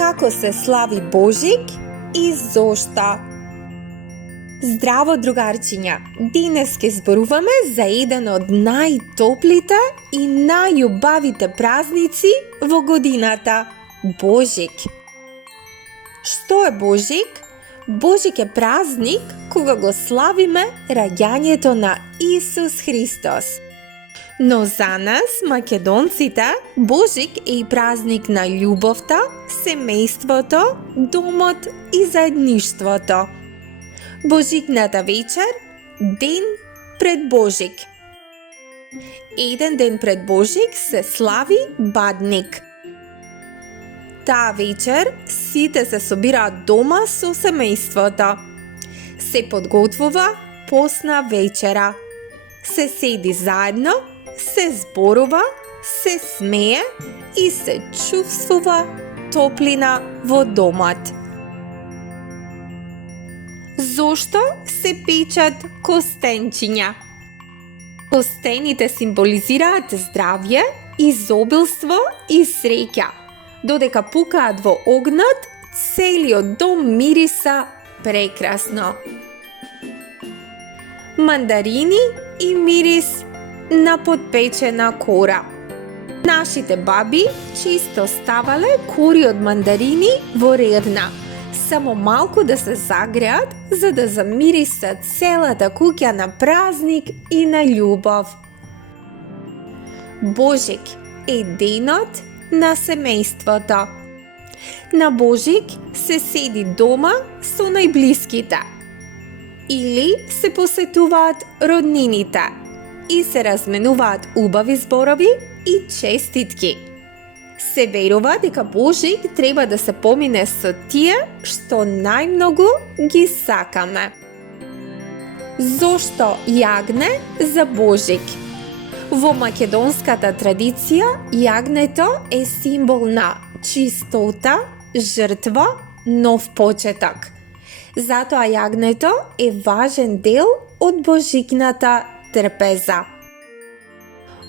како се слави Божик и зошто. Здраво, другарчиња! Денес ке зборуваме за еден од најтоплите и најубавите празници во годината – Божик. Што е Божик? Божик е празник кога го славиме раѓањето на Исус Христос. Но за нас, македонците, Божик е и празник на љубовта, семејството, домот и заедништвото. Божикната вечер – ден пред Божик. Еден ден пред Божик се слави Бадник. Таа вечер сите се собираат дома со семејството. Се подготвува постна вечера. Се седи заедно, се зборува, се смее и се чувствува топлина во домот. Зошто се печат костенчиња? Костените символизираат здравје, изобилство и среќа. Додека пукаат во огнот, целиот дом мириса прекрасно. Мандарини и мирис на подпечена кора. Нашите баби чисто ставале кори од мандарини во ревна, само малку да се загреат, за да замириса целата куќа на празник и на љубов. Божик е денот на семејството. На Божик се седи дома со најблиските. Или се посетуваат роднините и се разменуваат убави зборови и честитки. Се верува дека Божик треба да се помине со тие што најмногу ги сакаме. Зошто јагне за Божик? Во македонската традиција јагнето е символ на чистота, жртва, нов почеток. Затоа јагнето е важен дел од божикната трпеза.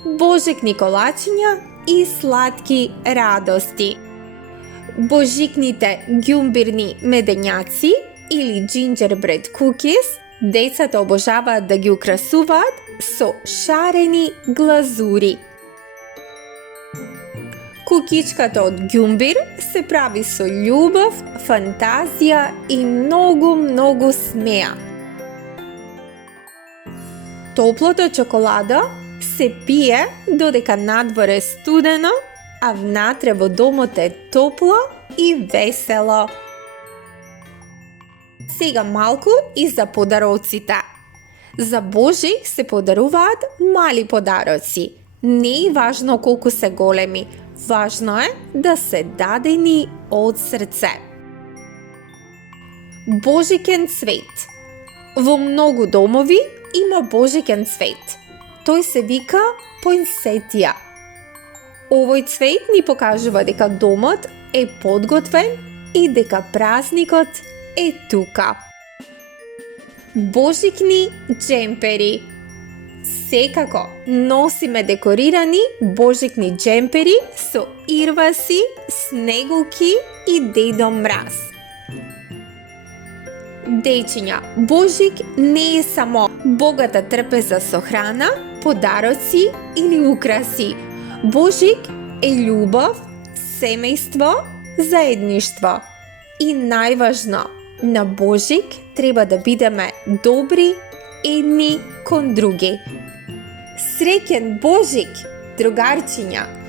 Божик Николачиња и сладки радости. Божикните ѓумбирни медењаци или gingerbread cookies децата обожаваат да ги украсуваат со шарени глазури. Кукичката од ѓумбир се прави со љубов, фантазија и многу смеа. Топлото чоколадо се пие додека надвор е студено, а внатре во домот е топло и весело. Сега малку и за подароците. За Божик се подаруваат мали подароци. Не е важно колку се големи, важно е да се дадени од срце. Божикен цвет. Во многу домови има божикен цвет. Тој се вика поинсетија. Овој цвет ни покажува дека домот е подготвен и дека празникот е тука. Божикни џемпери. Секако носиме декорирани божикни џемпери со ирваси, снегулки и Дедо Мраз. Дечиња, Божик не е само богата трпеза со храна, подароци или украси. Божик е љубов, семејство, заедништво. И најважно, на Божик треба да бидеме добри едни кон други. Среќен Божик, другарчиња!